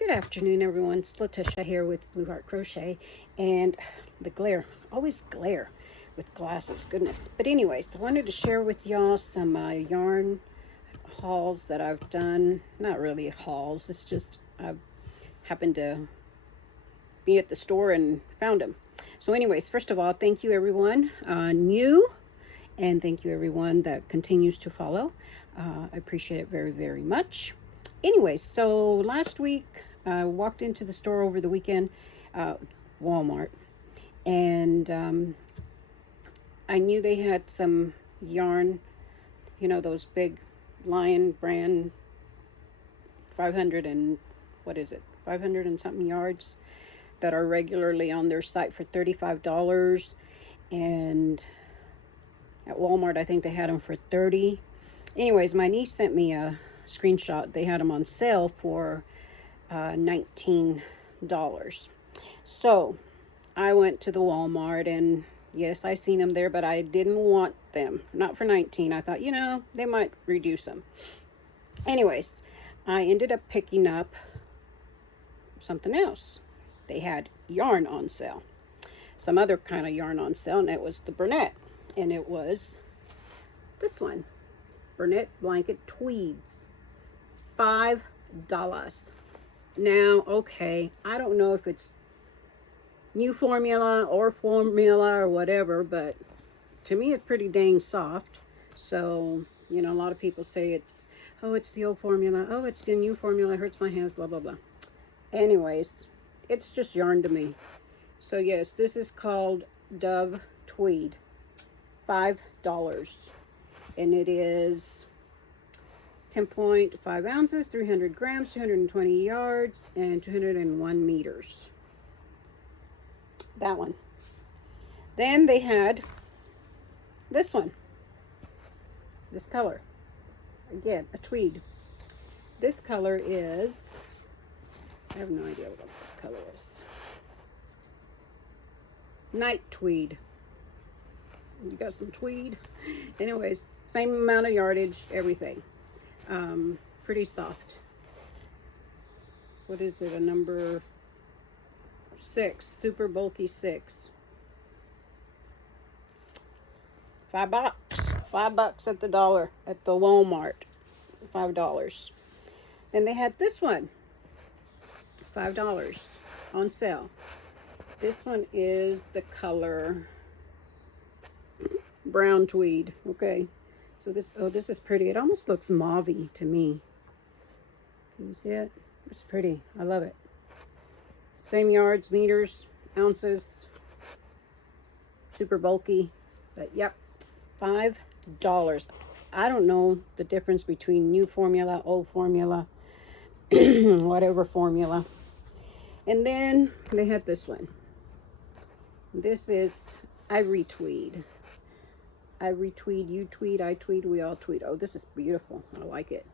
Good afternoon, everyone. It's Letitia here with Blue Heart Crochet, and the glare, always glare with glasses, goodness. But anyways, I wanted to share with y'all some yarn hauls that I've done. Not really hauls, it's just I've happened to be at the store and found them. So anyways, first of all, thank you everyone new, and thank you everyone that continues to follow. I appreciate it very, very much. Anyways, so last week I walked into the store over the weekend, Walmart, and I knew they had some yarn, you know, those big Lion brand 500 and what is it, 500 and something yards that are regularly on their site for $35, and at Walmart I think they had them for $30. Anyways, my niece sent me a screenshot. They had them on sale for $19. So I went to the Walmart, and yes, I seen them there, but I didn't want them. Not for 19. I thought, you know, they might reduce them. Anyways, I ended up picking up something else. They had yarn on sale, some other kind of yarn on sale, and it was the Bernat, and it was this one, Bernat blanket tweeds, $5. Now, okay, I don't know if it's new formula or whatever, but to me it's pretty dang soft. So, you know, a lot of people say it's, oh, it's the old formula, oh, it's the new formula, it hurts my hands, blah blah blah. Anyways, it's just yarn to me. So yes, this is called Dove Tweed, $5, and it is 10.5 ounces, 300 grams, 220 yards, and 201 meters. That one. Then they had this one, this color, again a tweed. This color is, I have no idea what this color is, night tweed. You got some tweed. Anyways, same amount of yardage, everything. Pretty soft. What is it, a number 6, super bulky 6. $5. $5 at the dollar at the Walmart. $5. Then they had this one, $5 on sale. This one is the color brown tweed. Okay, so this, oh, this is pretty. It almost looks mauve-y to me. Can you see it? It's pretty. I love it. Same yards, meters, ounces. Super bulky. But yep, $5. I don't know the difference between new formula, old formula, whatever formula. And then they had this one. This is ivory tweed. Ivory tweed, you tweed, I tweed, we all tweed. Oh, this is beautiful. I like it.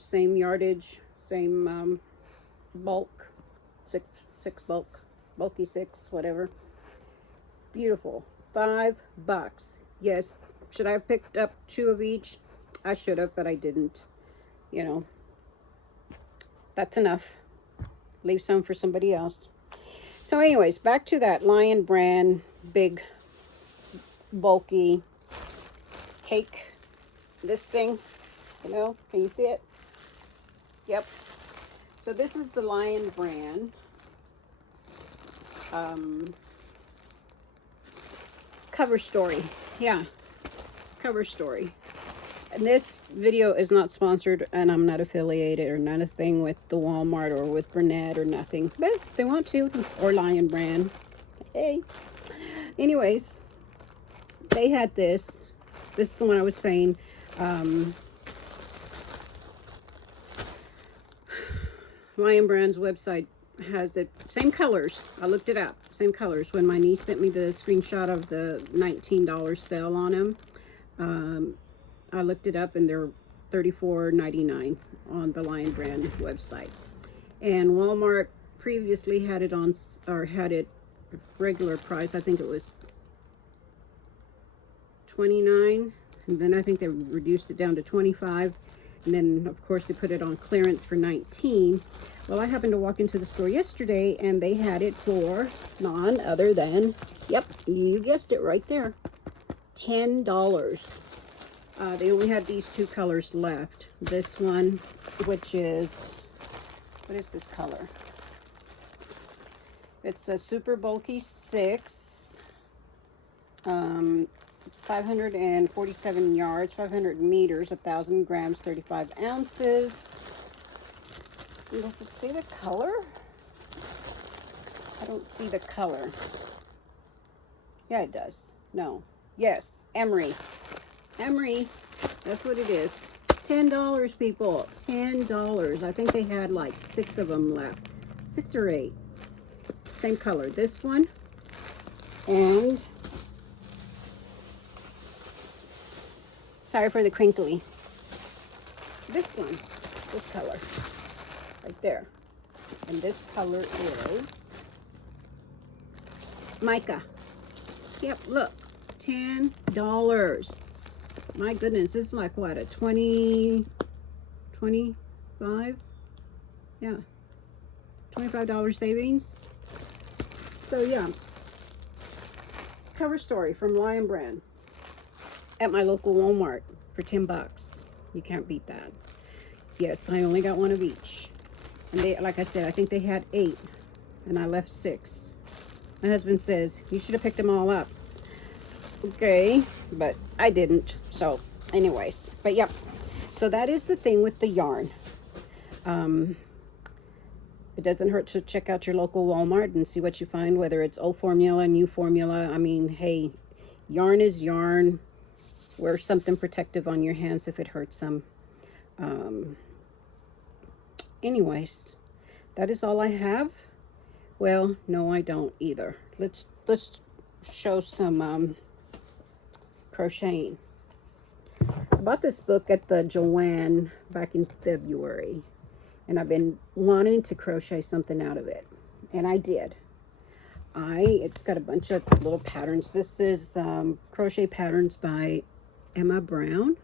Same yardage, same bulk, six bulk, bulky 6, whatever. Beautiful. $5. Yes, should I have picked up 2 of each? I should have, but I didn't. You know, that's enough. Leave some for somebody else. So anyways, back to that Lion brand big bulky cake, this thing, you know, can you see it? Yep. So this is the Lion brand cover story. Yeah, cover story. And this video is not sponsored, and I'm not affiliated or not a thing with the Walmart or with Bernat or nothing, but if they want to, or Lion brand, hey. Anyways, they had this is the one I was saying. Lion brand's website has it, same colors. I looked it up, same colors. When my niece sent me the screenshot of the $19 sale on them, I looked it up, and they're $34.99 on the Lion brand website. And Walmart previously had it on, or had it regular price. I think it was $29, and then I think they reduced it down to $25. And then, of course, they put it on clearance for $19. Well, I happened to walk into the store yesterday, and they had it for none other than, yep, you guessed it right there, $10. They only had these two colors left. This one, which is, what is this color? It's a super bulky 6. 547 yards, 500 meters, 1,000 grams, 35 ounces. And does it say the color? I don't see the color. Yeah, it does. No. Yes, emery. Emery. That's what it is. $10, people. $10. I think they had like 6 of them left. 6 or 8. Same color. This one. And sorry for the crinkly. This one, this color, right there. And this color is mica. Yep, look, $10. My goodness, this is like what, a 25? Yeah, $25 savings. So yeah, cover story from Lion Brand at my local Walmart for $10. You can't beat that. Yes, I only got one of each. And they, like I said, I think they had 8 and I left 6. My husband says, you should have picked them all up. Okay, but I didn't. So anyways, but yep. So that is the thing with the yarn. It doesn't hurt to check out your local Walmart and see what you find, whether it's old formula, new formula. I mean, hey, yarn is yarn. Wear something protective on your hands if it hurts them. Anyways, that is all I have. Well, no, I don't either. Let's show some crocheting. I bought this book at the Joann back in February, and I've been wanting to crochet something out of it, and I did. It's got a bunch of little patterns. This is crochet patterns by Emma Brown,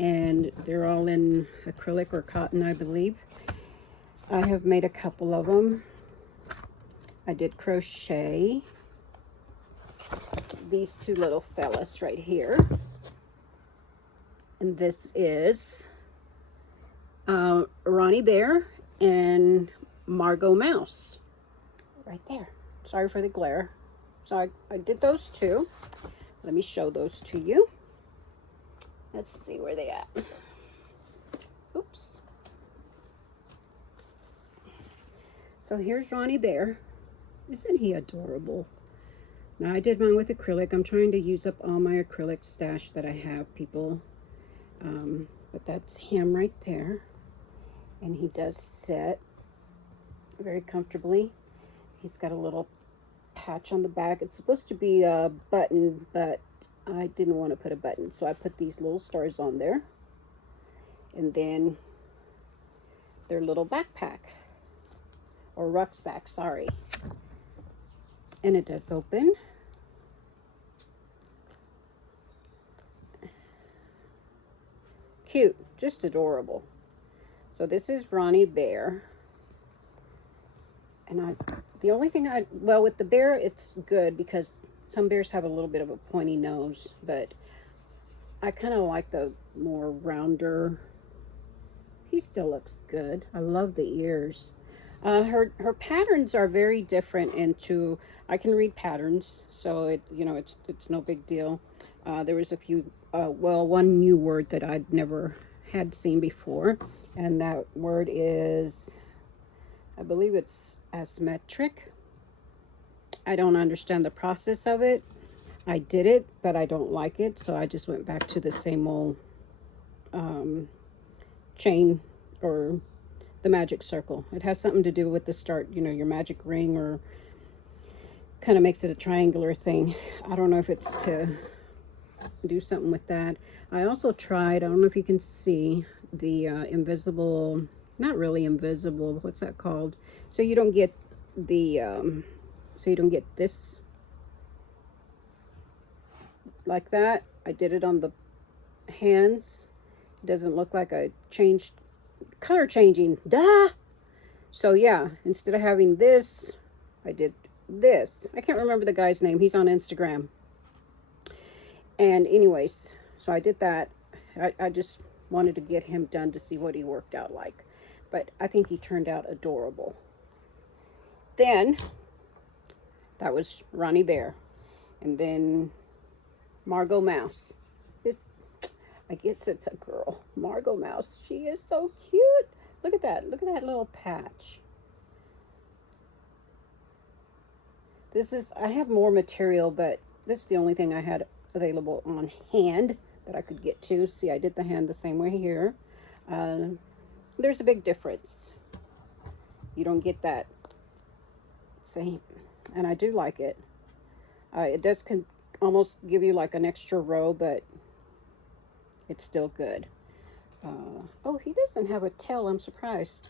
and they're all in acrylic or cotton, I believe. I have made a couple of them. I did crochet these two little fellas right here, and this is Ronnie Bear and Margot Mouse right there. Sorry for the glare. So I did those two. Let me show those to you. Let's see where they at. Oops. So here's Ronnie Bear. Isn't he adorable? Now I did mine with acrylic. I'm trying to use up all my acrylic stash that I have, people. But that's him right there. And he does sit very comfortably. He's got a little patch on the back. It's supposed to be a button, but I didn't want to put a button, so I put these little stars on there. And then their little backpack, or rucksack, sorry. And it does open. Cute, just adorable. So this is Ronnie Bear. And the only thing well, with the bear, it's good because some bears have a little bit of a pointy nose, but I kind of like the more rounder. He still looks good. I love the ears. Her patterns are very different into, I can read patterns, so it's no big deal. There was a few, well, one new word that I'd never had seen before, and that word is, I believe it's asymmetric. I don't understand the process of it. I did it, but I don't like it, so I just went back to the same old chain, or the magic circle. It has something to do with the start, your magic ring, or kind of makes it a triangular thing. I don't know if it's to do something with that. I also tried, I don't know if you can see, the invisible, not really invisible, what's that called? So you don't get the, so you don't get this like that. I did it on the hands. It doesn't look like a changed, color changing. Duh! So yeah, instead of having this, I did this. I can't remember the guy's name. He's on Instagram. And anyways, so I did that. I just wanted to get him done to see what he worked out like. But I think he turned out adorable. Then, that was Ronnie Bear. And then Margot Mouse. I guess it's a girl. Margot Mouse. She is so cute. Look at that. Look at that little patch. I have more material, but this is the only thing I had available on hand that I could get to. See, I did the hand the same way here. There's a big difference. You don't get that same, and I do like it. It does almost give you like an extra row, but it's still good. Oh, he doesn't have a tail. I'm surprised.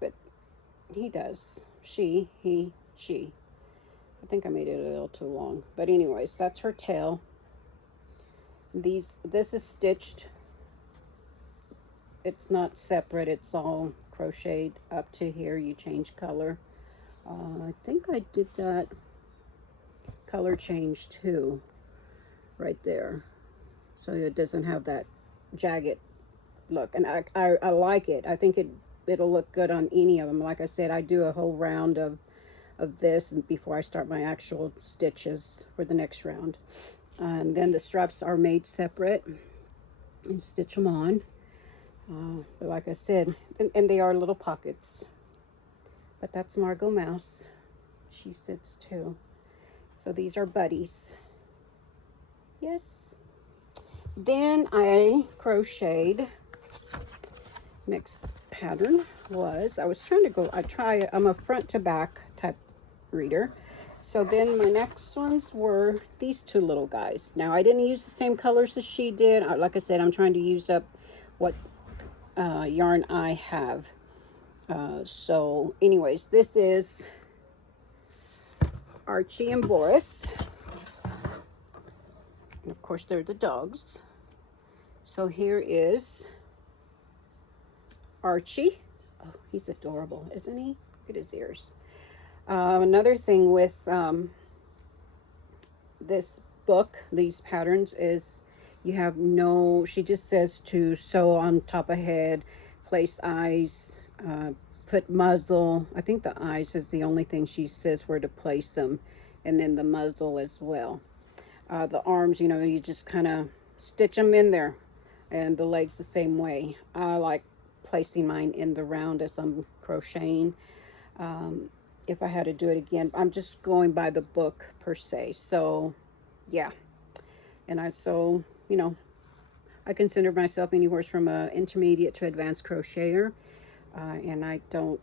But he does. She. I think I made it a little too long. But anyways, that's her tail. This is stitched. It's not separate. It's all crocheted up to here. You change color. I think I did that color change too. Right there. So it doesn't have that jagged look. And I like it. I think it'll look good on any of them. Like I said, I do a whole round of this before I start my actual stitches for the next round. And then the straps are made separate and stitch them on. But like I said, and they are little pockets. But that's Margot Mouse. She sits too. So these are buddies. Yes. Then I crocheted. Next pattern was, I'm a front to back type reader. So then my next ones were these two little guys. Now I didn't use the same colors as she did. Like I said, I'm trying to use up what yarn I have. So anyways, this is Archie and Boris. And of course, they're the dogs. So here is Archie. Oh, he's adorable, isn't he? Look at his ears. Another thing with this book, these patterns, is you have she just says to sew on top of head, place eyes, put muzzle. I think the eyes is the only thing she says where to place them, and then the muzzle as well. The arms, you just kind of stitch them in there, and the legs the same way. I like placing mine in the round as I'm crocheting. If I had to do it again, I'm just going by the book per se. So yeah, and I consider myself anywhere from a intermediate to advanced crocheter, and I don't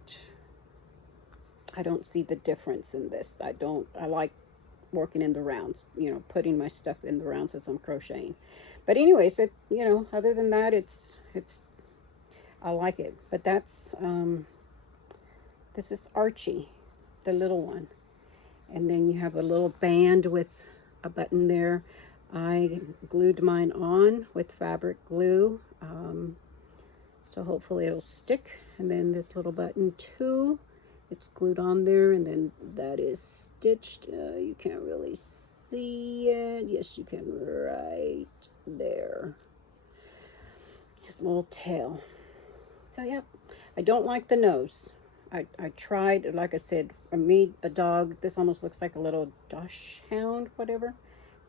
see the difference in this. I like working in the rounds, putting my stuff in the rounds as I'm crocheting. But anyways, other than that, it's I like it. But that's this is Archie, the little one. And then you have a little band with a button there. I glued mine on with fabric glue, so hopefully it'll stick. And then this little button too, it's glued on there, and then that is stitched. You can't really see it. Yes, you can, right there. His little tail. So yeah, I don't like the nose. I tried, like I said, I made a dog. This almost looks like a little dachshund, whatever.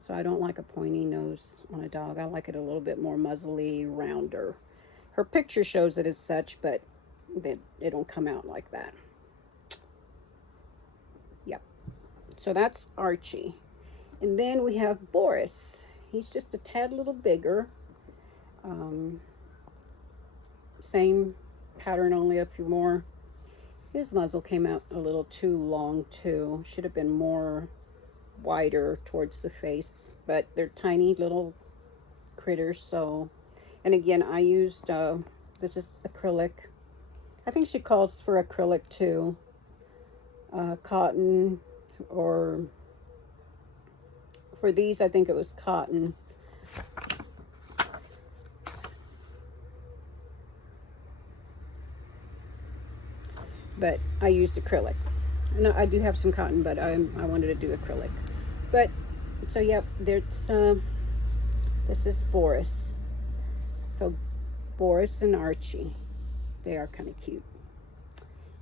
So I don't like a pointy nose on a dog. I like it a little bit more muzzly, rounder. Her picture shows it as such, but it don't come out like that. Yep. So that's Archie. And then we have Boris. He's just a tad little bigger. Same pattern, only a few more. His muzzle came out a little too long too. Should have been more wider towards the face, but they're tiny little critters. So, and again, I used this is acrylic. I think she calls for acrylic too. Cotton, or for these I think it was cotton. but I used acrylic. And I do have some cotton, but I wanted to do acrylic. But so yeah, there's this is Boris. So Boris and Archie, they are kind of cute.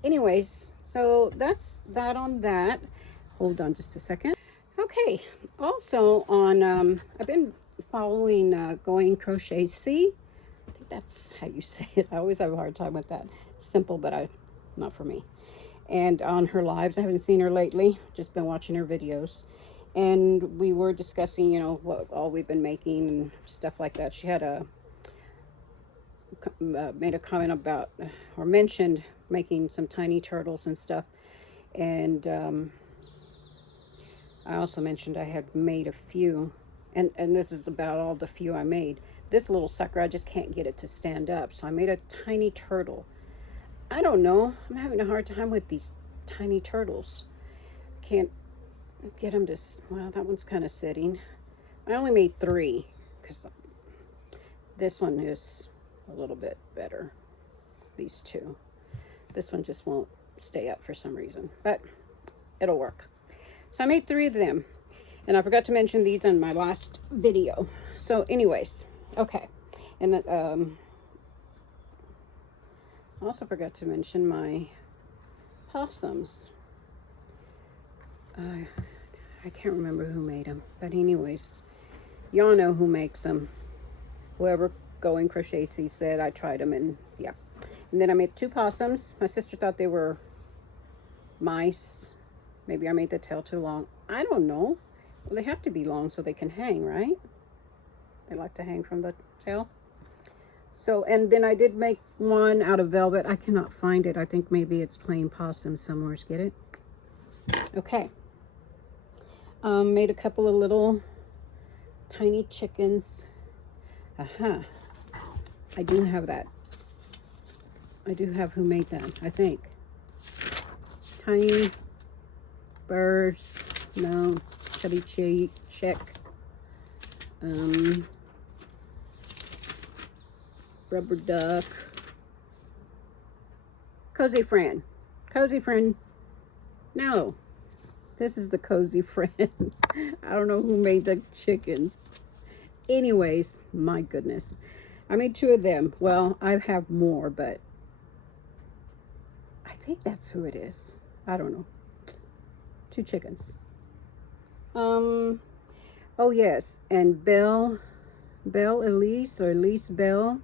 Anyways, so that's that on that. Hold on just a second. Okay, also on I've been following Going Crochet C. I think that's how you say it. I always have a hard time with that. Simple, but not for me. And on her lives, I haven't seen her lately, just been watching her videos, and we were discussing, you know, what all we've been making and stuff like that. She had made a comment about, or mentioned making some tiny turtles and stuff, and I also mentioned I had made a few, and this is about all the few I made. This little sucker, I just can't get it to stand up, so I made a tiny turtle. I don't know, I'm having a hard time with these tiny turtles. Can't get them to, well, that one's kind of sitting. I only made 3 because this one is a little bit better. These 2. This one just won't stay up for some reason, but it'll work. So I made 3 of them, and I forgot to mention these in my last video. So anyways, okay, and I also forgot to mention my possums. I can't remember who made them, but anyways, y'all know who makes them. Whoever Going Crochet C said, I tried them, and yeah. And then I made 2 possums. My sister thought they were mice. Maybe I made the tail too long. I don't know. Well, they have to be long so they can hang, right? They like to hang from the tail. So, and then I did make one out of velvet. I cannot find it. I think maybe it's plain possum somewhere. Get it? Okay. Made a couple of little tiny chickens. Aha. I do have that. I do have who made that, I think. Tiny birds. No. Chubby chick. Rubber duck. Cozy friend. Cozy friend. No. This is the cozy friend. I don't know who made the chickens. Anyways, my goodness. I made 2 of them. Well, I have more, but I think that's who it is. I don't know. 2 chickens. Oh yes, and Belle Elise, or Elise Belle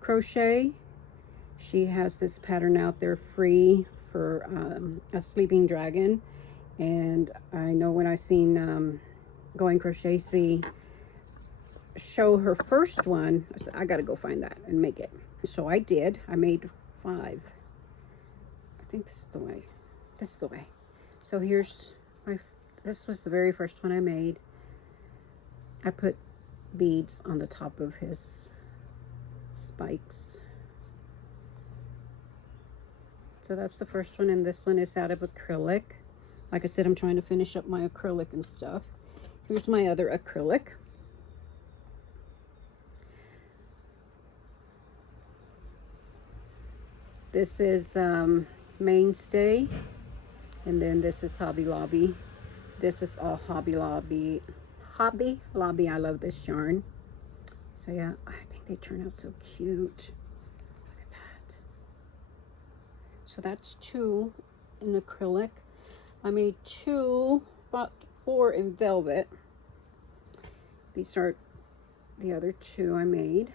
Crochet. She has this pattern out there free for a sleeping dragon. And I know when I seen Going Crochet C show her first one, I said, I gotta go find that and make it. So I did. I made 5. I think this is the way. This is the way. So here's my, this was the very first one I made. I put beads on the top of his spikes. So that's the first one, and this one is out of acrylic. Like I said, I'm trying to finish up my acrylic and stuff. Here's my other acrylic. This is Mainstay, and then this is Hobby Lobby. This is all Hobby Lobby. Hobby Lobby, I love this yarn. So yeah, I think they turn out so cute. Look at that. So that's 2 in acrylic. I made 2, about 4 in velvet. These are the other 2 I made.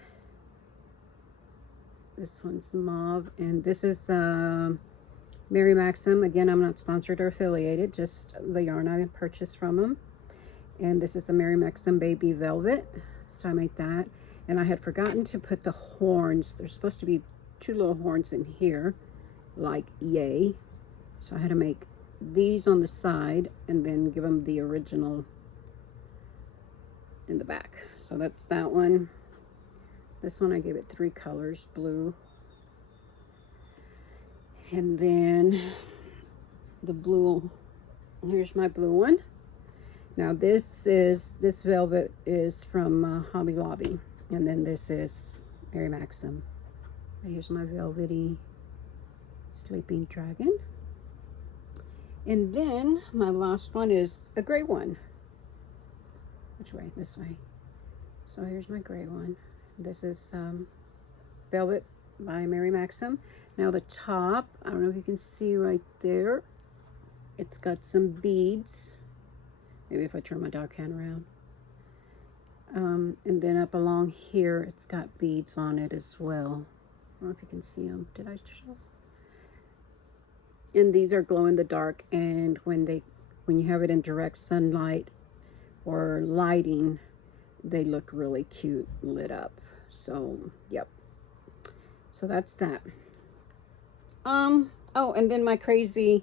This one's mauve, and this is Mary Maxim. Again, I'm not sponsored or affiliated, just the yarn I purchased from them. And this is a Mary Maxim Baby Velvet. So I made that. And I had forgotten to put the horns. There's supposed to be 2 little horns in here, like yay. So I had to make these on the side and then give them the original in the back. So that's that one. This one I gave it 3 colors, blue. And then the blue, here's my blue one. Now this velvet is from Hobby Lobby. And then this is Mary Maxim. And here's my velvety sleeping dragon. And then my last one is a gray one. Which way? This way. So here's my gray one. This is Velvet by Mary Maxim. Now the top, I don't know if you can see right there, it's got some beads. Maybe if I turn my dog hand around. And then up along here, it's got beads on it as well. I don't know if you can see them. Did I show? And these are glow in the dark, and when you have it in direct sunlight or lighting, they look really cute lit up. So yep, so that's that. Oh, and then my crazy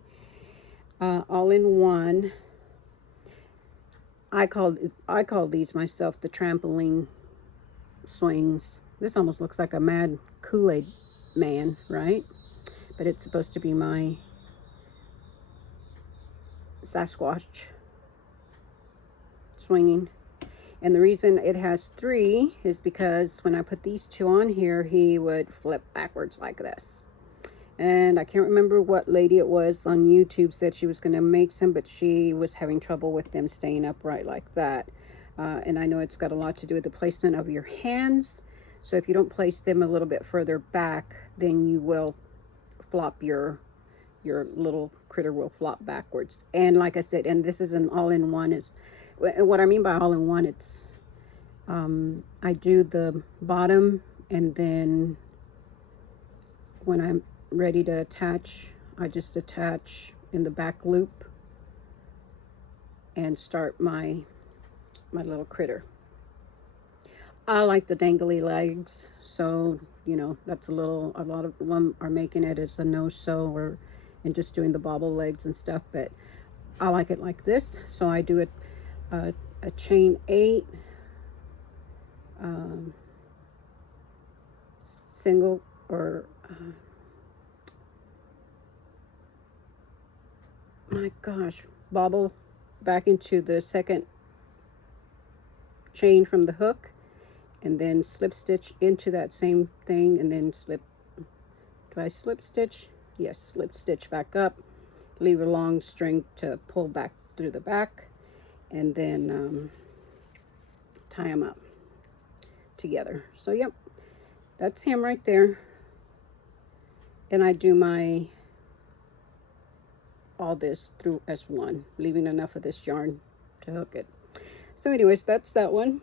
all-in-one, I call these myself the trampoline swings. This almost looks like a mad Kool-Aid man, right? But it's supposed to be my Sasquatch swinging. And the reason it has 3 is because when I put these 2 on here, he would flip backwards like this. And I can't remember what lady it was on YouTube said she was going to make some, but she was having trouble with them staying upright like that. And I know it's got a lot to do with the placement of your hands. So if you don't place them a little bit further back, then you will flop your little critter will flop backwards. And like I said, and this is an all-in-one. It's what I mean by all-in-one. It's I do the bottom, and then when I'm ready to attach, I just attach in the back loop and start my little critter. I like the dangly legs, so you know that's a lot of them are making it as a no-sew and just doing the bobble legs and stuff, but I like it like this. So I do it a chain 8 single or my gosh, bobble back into the second chain from the hook, and then slip stitch into that same thing, and then slip. Do I slip stitch? Yes, slip stitch back up, leave a long string to pull back through the back, and then tie them up together. So yep, that's him right there. And I do all this through as one, leaving enough of this yarn to hook it. So anyways, that's that one.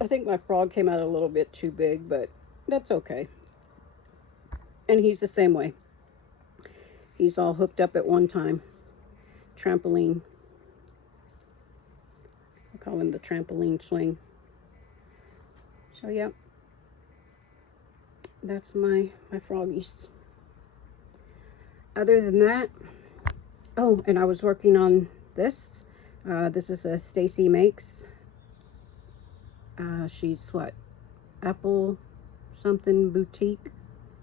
I think my frog came out a little bit too big, but that's okay. And he's the same way. He's all hooked up at one time. Trampoline. I call him the trampoline swing. So yeah, that's my froggies. Other than that, oh, and I was working on this. This is a Stacy Makes. She's what? Apple something boutique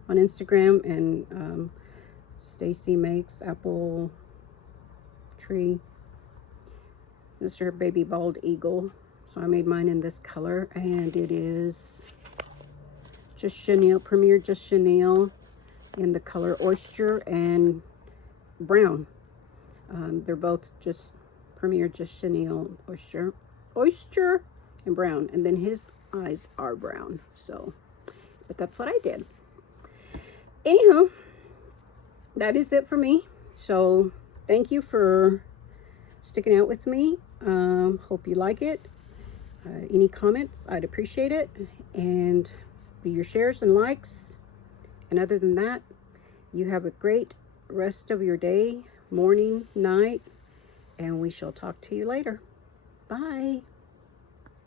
on Instagram, and Stacy Makes Apple Tree. This is her baby bald eagle. So I made mine in this color, and it is just chenille, Premier Just Chenille, in the color Oyster and Brown. They're both just Premier Just Chenille Oyster and Brown, and then his eyes are brown. So, but that's what I did. Anywho, that is it for me. So thank you for sticking out with me. Hope you like it. Any comments, I'd appreciate it, and your shares and likes. And other than that, you have a great rest of your day, morning, night, and we shall talk to you later. Bye.